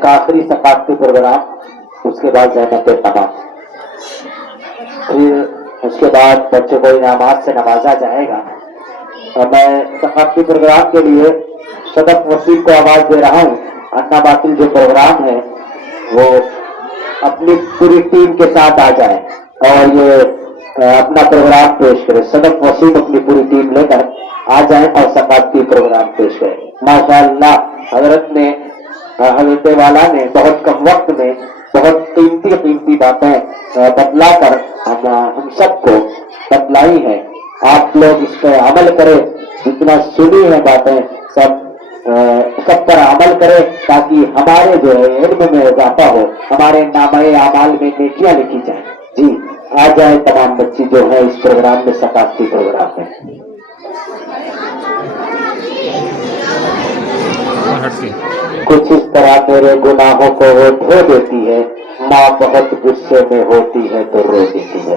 ایک آخری ثقافتی پروگرام، اس کے بعد زینت تمام، پھر اس کے بعد بچوں کو انعامات سے نوازا جائے گا۔ اور میں ثقافتی پروگرام کے لیے صدف وسیم کو آواز دے رہا ہوں۔ انا باطل جو پروگرام ہے وہ اپنی پوری ٹیم کے ساتھ آ جائے اور یہ اپنا پروگرام پیش کرے۔ صدف وسیم اپنی پوری ٹیم لے کر آ جائیں اور ثقافتی پروگرام پیش کریں۔ ماشاء اللہ حضرت والا نے بہت کم وقت میں بہت قیمتی باتیں بتلا کر ہم سب کو بتلائی ہیں۔ آپ لوگ اس پہ عمل کریں، جتنا سنی ہے باتیں سب پر عمل کریں تاکہ ہمارے جو ہے علم میں اضافہ ہو، ہمارے نامہ اعمال میں نیکیاں لکھی جائیں۔ جی آ جائے تمام بچی جو ہے اس پروگرام میں، ثقافتی پروگرام میں۔ کچھ اس طرح میرے گناہوں کو وہ دھو دیتی ہے، ماں بہت غصے میں ہوتی ہے تو رو دیتی ہے۔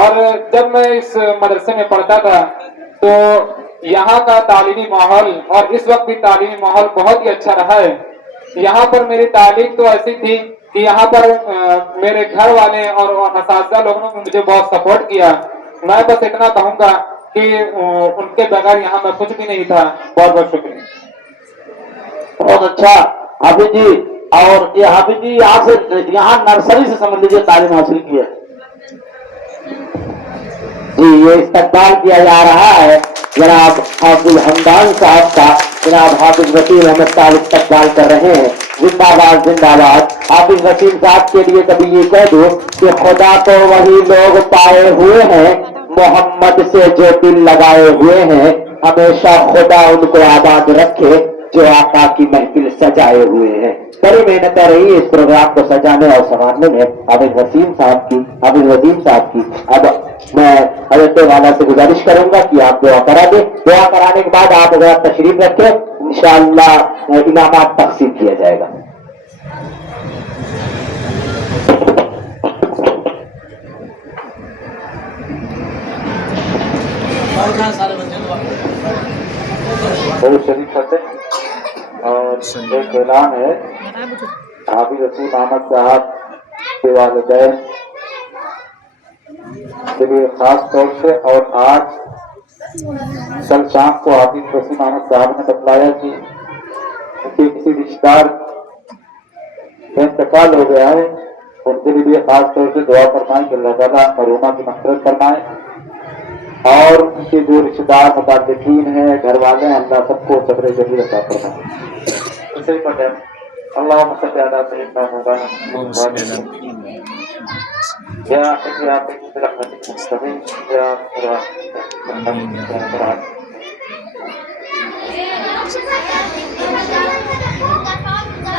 اور جب میں اس مدرسے میں پڑھتا تھا تو یہاں کا تعلیمی ماحول اور اس وقت بھی تعلیمی ماحول بہت ہی اچھا رہا ہے. یہاں پر میری تعلیم تو ایسی تھی کہ یہاں پر میرے گھر والے اور اساتذہ لوگوں نے مجھے بہت سپورٹ کیا. میں بس اتنا کہوں گا کہ ان کے بغیر یہاں میں کچھ بھی نہیں تھا. بہت بہت شکریہ. بہت اچھا حافظ جی. اور یہ حافظ جی یہاں نرسری سے سمجھ لیجیے تعلیم حاصل کی ہے. جی یہ استقبال کیا جا رہا ہے جناب حافظ حمدان صاحب کا. جناب حافظ وسیم احمد صاحب استقبال کر رہے ہیں. زندہ باد زندہ باد. حافظ وسیم صاحب کے لیے کبھی یہ کہہ دو کہ خدا کو وہی لوگ پائے ہوئے ہیں محمد سے جو دل لگائے ہوئے ہیں. ہمیشہ خدا ان کو آباد رکھے جو آقا کی محفل سجائے ہوئے ہیں. بڑی محنت رہی اس پروگرام کو سجانے اور سنوارنے میں حافظ وسیم صاحب کی. اب میں حضرت والا سے گزارش کروں گا کہ آپ دعا کرا دیں. دعا کرانے کے بعد آپ اگر تشریف رکھیں انشاءاللہ انعامات تقسیم کیا جائے گا. شریف فتح اور ایک اعلان ہے. حافظ وسیم احمد صاحب کے والدین کے لیے خاص طور سے اور آج کل شام کو حافظ وسیم احمد صاحب نے بتلایا کہ ان کے کسی رشتے دار کا انتقال ہو گیا ہے. ان کے لیے خاص طور سے دعا فرمائیں کہ اللہ تعالیٰ مرحومہ کی مغفرت فرمائے اور ان کے جو رشتے دار متعلقین ہیں گھر والے ہیں اللہ سب کو صبر جمیل عطا فرمائے. اسے پڑھیں اللہم صلی علی سیدنا مولانا یا حیات برحمتک مستقیم یا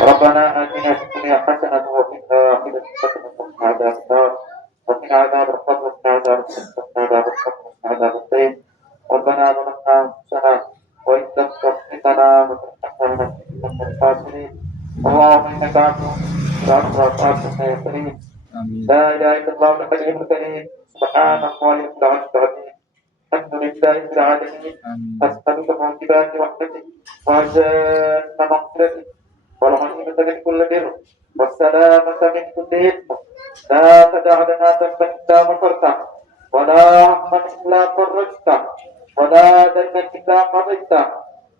ربنا آتنا في الدنيا حسنة وفي الآخرة حسنة وقنا عذاب النار وقنا عذاب القبر وقنا عذاب الدين. ربنا ظلمنا أنفسنا وإن لم تغفر لنا وترحمنا لنكن من الخاسرين. اللهم إنك عفو تحب العفو كريم. لا إله إلا الله الحليم الكريم. سبحان الله رب العرش العظيم. الحمد لله رب العالمين. أسألك موجبات رحمتك وعزائم مغفرتك والغنيمة من كل بر والسلامة من كل إثم. لا تدع لنا ذنبا إلا غفرته ولا هما إلا فرجته ولا دينا إلا قضيته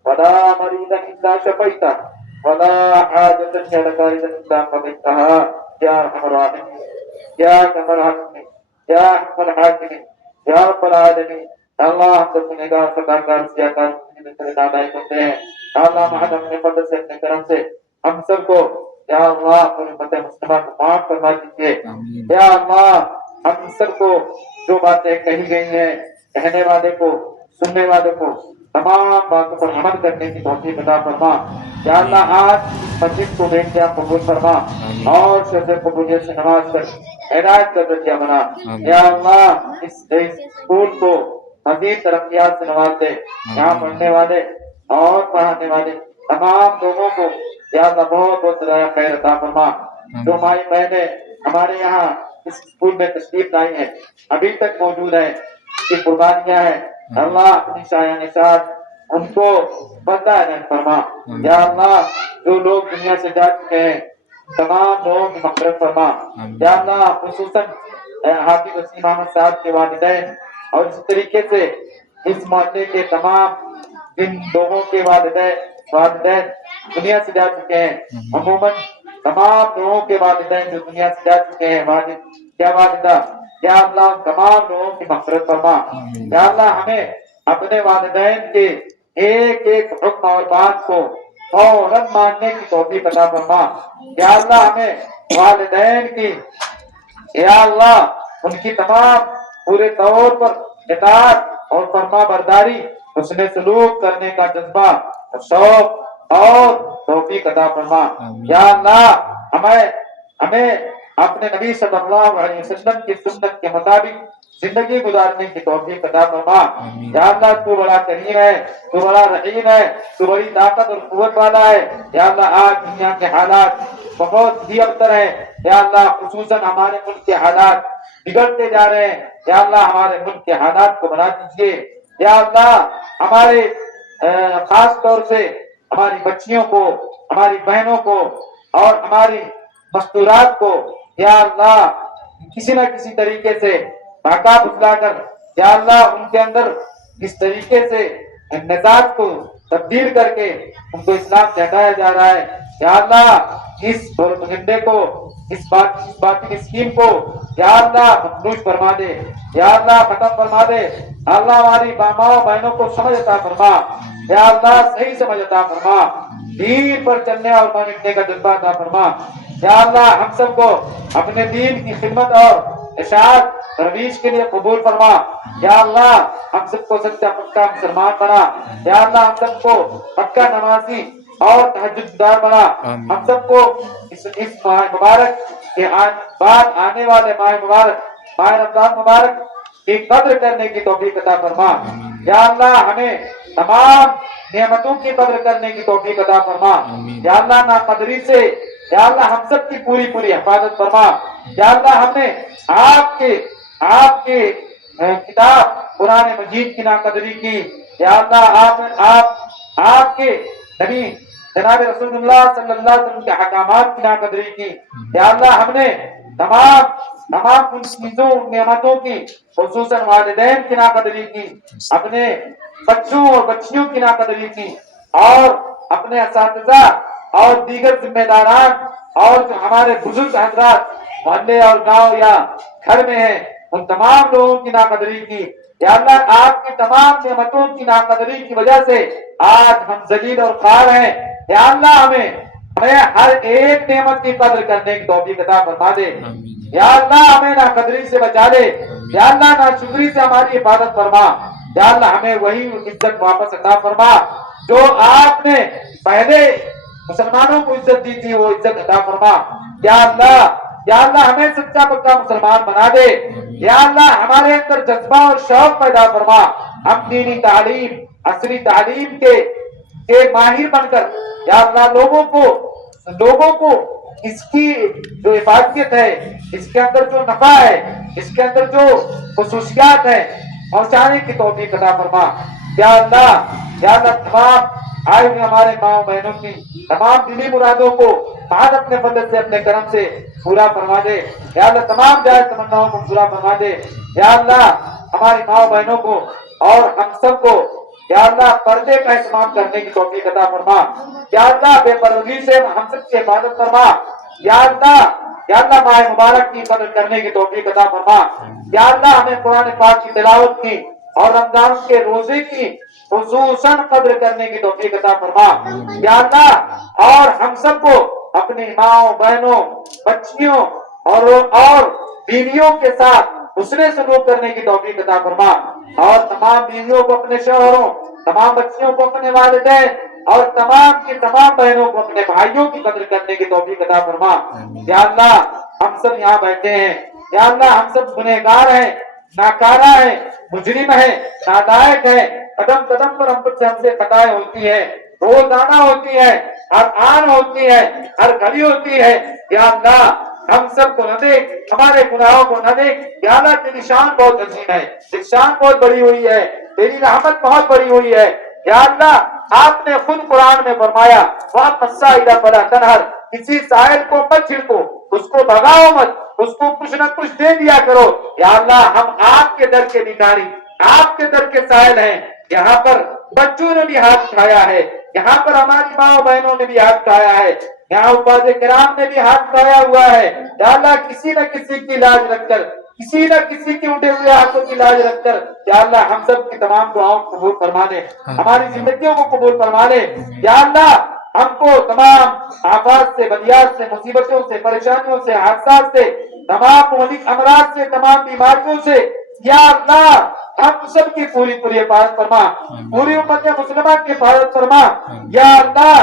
ولا مريضا إلا شفيته ولا حاجة لك إلا قضيتها يا أرحم الراحمين يا أكرم الراحمين يا أحكم الحاكمين يا رب العالمين. اللہ ہم سب گنہگار خطاکار سیاکار نادائی کرتے ہیں. اللہ محمد اپنے فضل سے اپنے کرم سے ہم سب کو یا اللہ اپنی امت مسلمہ کو معاف فرما دیجیے. یا اللہ ہم سب کو جو باتیں کہی گئی ہیں کہنے والے کو سننے والے کو تمام باتوں پر عمل کرنے کی توفیق عطا فرما. یا اللہ آج مسجد کو دیکھ کے آپ قبول فرما اور شرط قبولیت سے نماز کر عنایت کر دیا بنا. یا اللہ اس اسکول کو مزید ترقیات سے نواز دے. یہاں پڑھنے والے اور پڑھانے والے تمام لوگوں کو یا اللہ بہت بہت زیادہ خیر عطا فرما. جو مائی بہنیں ہمارے یہاں اس اسکول میں تشریف لائی ہیں ابھی تک موجود ہیں کی قربانیاں ہیں اللہ اپنی شایان نشاد ان کو بدلہ عنایت فرما. یا اللہ جو لوگ دنیا سے جا چکے ہیں تمام لوگوں کی مغفرت فرما. یا اللہ خصوصاً حافظ وسیم احمد صاحب کے والدین اور اس طریقے سے اس محلے کے تمام جن لوگوں کے والدین دنیا سے جا چکے ہیں عموماً تمام لوگوں کے والدین جو دنیا سے جا چکے ہیں والد یا والدہ یا اللہ تمام لوگوں کی مغفرت فرما. یا اللہ ہمیں اپنے والدین کے ایک ایک حکم اور بات کو فوراً ماننے کی توفیق عطا فرما. یا اللہ ہمیں والدین کی یا اللہ ان کی تمام پورے طور پر اطاعت اور فرما برداری حسن سلوک کرنے کا جذبہ شوق اور توفیق عطا فرما. یا اللہ ہمیں اپنے نبی صلی اللہ علیہ وسلم کی سنت کے مطابق زندگی گزارنے کی توفیق عطا فرما. یا اللہ تو بڑا کریم ہے تو بڑا رحیم ہے تو بڑی طاقت اور قوت والا ہے. یا اللہ آج دنیا کے حالات بہت ہی ابتر ہے. یا اللہ خصوصاً ہمارے ملک کے حالات بگڑتے جا رہے ہیں، یا اللہ ہمارے ملک کے حالات کو بنا دیجیے، یا اللہ ہمارے خاص طور سے ہماری بچیوں کو، ہماری بہنوں کو اور ہماری مستورات کو یا اللہ کسی نہ کسی طریقے سے بھاگا بھسلا کر یا اللہ ان کے اندر اس طریقے سے مزاج کو تبدیل کر کے ان کو اسلام سے ہٹایا جا رہا ہے، یا اللہ اس پروپیگنڈے کو، اس باطل اسکیم کو یا اللہ مفلوج فرما دے، یا اللہ ختم فرما دے، اللہ ہماری ماؤں بہنوں کو سمجھ عطا فرما، یا اللہ صحیح سمجھ عطا فرما، دین پر چلنے اور ماننے کا جذبہ عطا فرما، یا اللہ ہم سب کو اپنے دین کی خدمت اور اشاعت ترویج کے لیے قبول فرما، یا اللہ ہم سب کو سچا پکا مسلمان بنا، یا اللہ ہم سب کو پکا نمازی اور تہجد دار بنا، ہم سب کو اس ماہ مبارک کے بعد آنے والے ماہ مبارک ماہ رمضان مبارک کی قدر کرنے کی توفیق عطا فرما، یا اللہ ہمیں تمام نعمتوں کی قدر کرنے کی توفیق عطا فرما، یا اللہ ناقدری سے یا اللہ ہم سب کی پوری پوری حفاظت فرما، یا اللہ ہم نے آپ کے کتاب قرآن مجید کی ناقدری کی، یا اللہ آپ کے نبی جناب رسول اللہ صلی اللہ علیہ وسلم کے احکامات کی ناقدری کی، یا اللہ ہم نے تمام ان چیزوں نعمتوں کی خصوصاً والدین کی ناقدری کی، اپنے بچوں اور بچیوں کی ناقدری کی، اور اپنے اساتذہ اور دیگر ذمہ داران اور جو ہمارے بزرگ حضرات محلے اور گاؤں یا گھر میں ہیں ان تمام لوگوں کی ناقدری کی، یا اللہ آپ کی تمام نعمتوں کی ناقدری کی وجہ سے آج ہم ذلیل اور خوار ہیں، یا اللہ ہمیں ہر ایک نعمت کی قدر کرنے کی توفیق عطا فرما دے، یا اللہ ہمیں ناقدری سے بچا دے، یا اللہ ناشکری سے ہماری حفاظت فرما، یا اللہ ہمیں وہی عزت واپس عطا فرما جو آپ نے پہلے مسلمانوں کو عزت دی تھی، وہ عزت عطا فرما، یا اللہ ہمیں سچا پکا مسلمان بنا دے، یا اللہ ہمارے اندر جذبہ اور شوق پیدا فرما، ہم دینی تعلیم عصری تعلیم کے ماہر بن کر یا اللہ لوگوں کو اس کی جو افادیت ہے، اس کے اندر جو نفع ہے، اس کے اندر جو خصوصیات ہیں پہنچانے کی توفیق عطا فرما، یا اللہ تمام آئے ہوئے ہمارے ماں بہنوں کی تمام دلی مرادوں کو آج اپنے فضل سے اپنے کرم سے پورا فرما دے، یا اللہ تمام جائز تمناؤں کو پورا فرما دے، یا اللہ ہماری ماں بہنوں کو اور ہم سب کو یا اللہ پردے کا اہتمام کرنے کی توفیق عطا فرما، یا اللہ بے پردگی سے ہم سب کی حفاظت فرما، یا اللہ ماہ مبارک کی قدر کرنے کی توفیق عطا فرما، یا اللہ ہمیں قرآن پاک کی تلاوت کی اور رمضان کے روزے کی خصوصاً قدر کرنے کی توفیق عطا فرما، یا اللہ اور ہم سب کو اپنی ماں بہنوں بچیوں اور بیویوں کے ساتھ حسن سلوک کرنے کی توفیق عطا فرما، اور تمام بیویوں کو اپنے شوہروں، تمام بچیوں کو اپنے والدین اور تمام کی تمام بہنوں کو اپنے بھائیوں کی قدر کرنے کی توفیق عطا فرما، یا اللہ ہم سب یہاں بیٹھے ہیں، یا اللہ ہم سب گنہگار ہیں، ناکارہ ہیں، مجرم ہیں، نالائق ہیں، قدم قدم پر ہم سے خطائیں ہوتی ہیں، روزانہ ہوتی ہے، ہر آن ہوتی ہے، ہر گھڑی ہوتی ہے، یا اللہ ہم سب کو نہ دیکھ، ہمارے گناہوں کو نہ دیکھ، یا اللہ تیری شان بہت عظیم ہے، تیری شان بہت بڑی ہوئی ہے، تیری رحمت بہت بڑی ہوئی ہے، یا اللہ آپ نے خود قرآن میں فرمایا وَأَمَّا السَّائِلَ فَلَا تَنْهَرْ، کسی سائل کو مت چھڑکو، اس کو بھگاؤ مت، اس کو کچھ نہ کچھ دے دیا کرو، یا اللہ ہم آپ کے در کے بھکاری، آپ کے در کے سائل ہیں، یہاں پر بچوں نے بھی ہاتھ اٹھایا ہے، یہاں پر ہماری ماں بہنوں نے بھی ہاتھ اٹھایا ہے، یہاں حفاظ کرام نے بھی ہاتھ اٹھایا ہوا ہے، یا اللہ کسی نہ کسی کی لاج رکھ کر، کسی نہ کسی کے اٹھے ہوئے ہاتھوں کی لاج رکھ کر یا اللہ ہم سب کی تمام دعاؤں کو قبول فرما دے، ہماری زندگیوں کو قبول فرما دے، یا اللہ ہم کو تمام آفات سے، بلیات سے، مصیبتوں سے، پریشانیوں سے، حادثات سے، تمام مہلک امراض سے، تمام بیماریوں سے یا اللہ ہم سب کی پوری پوری حفاظت فرما، پوری امت مسلمہ کی حفاظت فرما، یا اللہ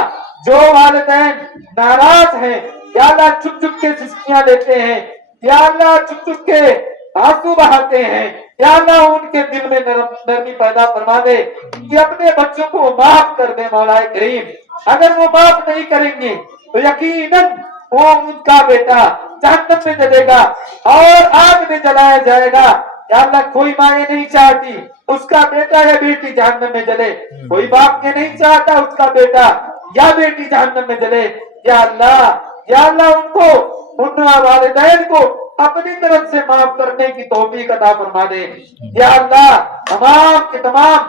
جو والدین ناراض ہیں یا اللہ چھپ چھپ کے سسکیاں لیتے ہیں، یا اللہ چھپ چھپ کے آنسو بہاتے ہیں، یا اللہ ان کے دل میں نرمی پیدا فرما دے کہ اپنے بچوں کو معاف کر دے مولا کریم، اگر وہ معاف نہیں کریں گے تو یقیناً وہ ان کا بیٹا جہنم میں جلے گا اور آگ میں جلایا جائے گا. یا اللہ کوئی ماں یہ نہیں چاہتی اس کا بیٹا یا بیٹی جہنم میں جلے, کوئی باپ یہ نہیں چاہتا اس کا بیٹا یا بیٹی جہنم میں جلے. یا اللہ ان کو ان والدین کو اپنی طرف سے معاف کرنے کی توفیق عطا فرما دے. یا اللہ تمام کے تمام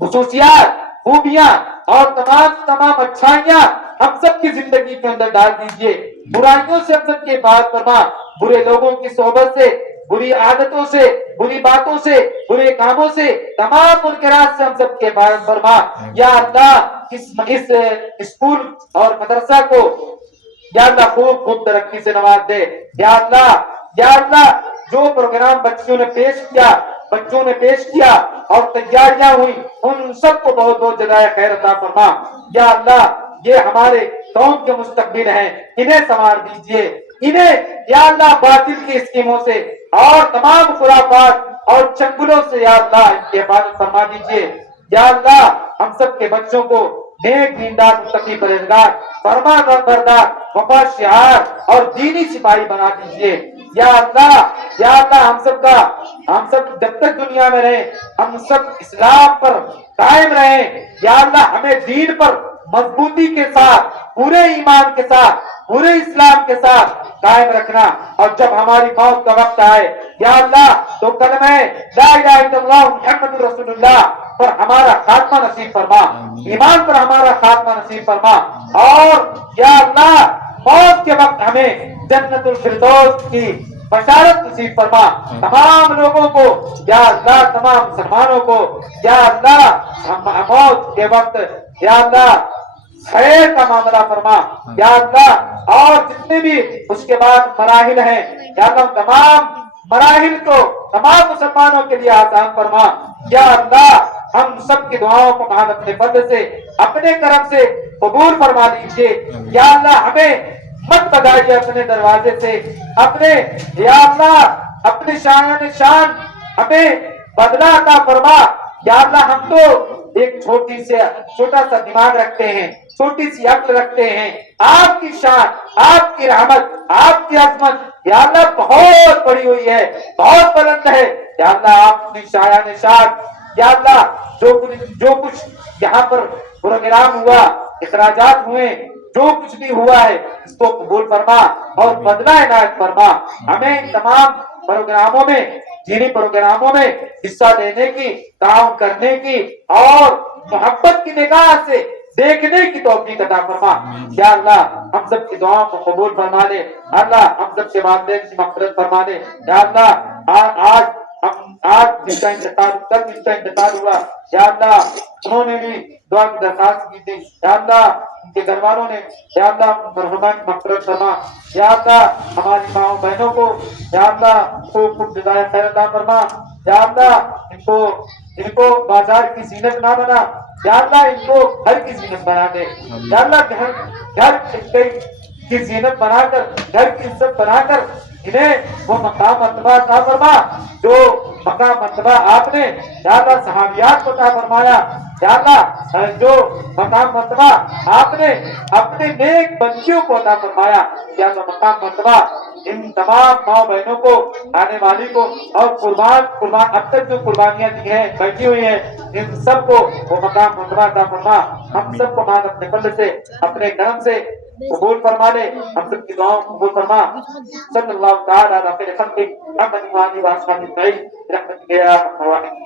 خصوصیات خوبیاں اور تمام اچھائیاں ہم سب کی زندگی کے اندر ڈال دیجئے. برائیوں سے ہم سب کی حفاظت فرما, برے لوگوں کی صحبت سے, بری عادتوں سے, بری باتوں سے, برے کاموں سے, تمام منکرات سے ہم سب کی حفاظت فرما. یا اللہ اس اسکول اور مدرسہ کو یا اللہ خوب ترقی سے نواز دے. یا اللہ جو پروگرام بچوں نے پیش کیا اور تیاریاں ہوئی ان سب کو بہت بہت جزائے خیر عطا فرما. یا اللہ یہ ہمارے قوم کے مستقبل ہیں, انہیں سنوار دیجئے, انہیں یا اللہ باطل کی اسکیموں سے اور تمام خرافات اور چنگلوں سے یا اللہ ان کی حفاظت فرما دیجئے. یا اللہ ہم سب کے بچوں کو نیک دیندار متقی پرہیزگار فرمان بردار وفا شعار اور دینی سپاہی بنا دیجئے. یا اللہ ہم سب جب تک دنیا میں رہیں ہم سب اسلام پر قائم رہیں. یا اللہ ہمیں دین پر مضبوطی کے ساتھ, پورے ایمان کے ساتھ, پورے اسلام کے ساتھ قائم رکھنا, اور جب ہماری موت کا وقت آئے یا اللہ تو کلمہ لا الہ الا اللہ محمد رسول اللہ پر ہمارا خاتمہ نصیب فرما, ایمان پر ہمارا خاتمہ نصیب فرما, اور یا اللہ موت کے وقت ہمیں جنت الفردوس کی بشارت نصیب فرما. تمام لوگوں کو یا اللہ تمام مسلمانوں کو یا اللہ موت کے وقت یا اللہ خیر کا معاملہ فرما. یا اللہ اور جتنے بھی اس کے بعد مراحل ہیں یا اللہ تمام مراحل کو تمام مسلمانوں کے لیے آسان فرما. یا اللہ ہم سب کی دعاؤں کو مان اپنے فضل سے اپنے کرم سے قبول فرما دیجیے. یا اللہ ہمیں مت بگائیے اپنے دروازے سے, اپنے یا اللہ اپنے شان ہمیں بدلہ عطا فرما. یا اللہ ہم تو ایک چھوٹا سا دماغ رکھتے ہیں, چھوٹی سی عقل رکھتے ہیں, آپ کی شان, آپ کی رحمت, آپ کی عظمت یا اللہ بہت بڑی ہوئی ہے, بہت بلند ہے. یا اللہ آپ اپنی شان یا اللہ جو کچھ یہاں پر پروگرام ہوا, اخراجات ہوئے, جو کچھ بھی ہوا ہے اس کو قبول فرما اور بدلہ عنایت فرما. ہمیں تمام پروگراموں میں, دینی پروگراموں میں حصہ لینے کی, کام کرنے کی اور محبت کی نگاہ سے دیکھنے کی توفیق عطا فرما. یا اللہ ہم سب کی دعاؤں کو قبول فرما لے. اللہ ہم سب کے والدین کی مغفرت فرما لے. یا اللہ آج جس کا انتقال ہوا یا اللہ انہوں نے بھی دعا کی درخواست کی تھی. یا اللہ ان کے گھر والوں نے یا اللہ مرحومہ کی مغفرت فرما. یا اللہ ہماری ماں بہنوں کو یا اللہ خوب جزائے خیر عطا فرما. یا اللہ ان کو بازار کی زینت نہ بنا, یا اللہ ان کو گھر کی زینت بنا دے. یا اللہ گھر کی زینت بنا کر, گھر کی عزت بنا کر انہیں وہ مقام مرتبہ عطا فرما جو مقام مرتبہ آپ نے یا اللہ صحابیات کو عطا فرمایا. یا اللہ جو مقام مرتبہ آپ نے اپنے نیک بندیوں کو عطا فرمایا. یا اللہ مقام مرتبہ ان تمام ماں بہنوں کو, آنے والی کو اور قربان اب تک جو قربانیاں دی ہیں, بیٹھی ہوئی ہیں, ان سب کو وہ مقام مرتبہ عطا فرما. ہم سب کو مان اپنے فضل سے اپنے کرم سے قبول فرما لے, ہم سب کی دعاؤں کو قبول فرما. صلی اللہ تعالی علی خیر خلق محمد و آلہ و اصحابہ اجمعین برحمتک یا ارحم الراحمین.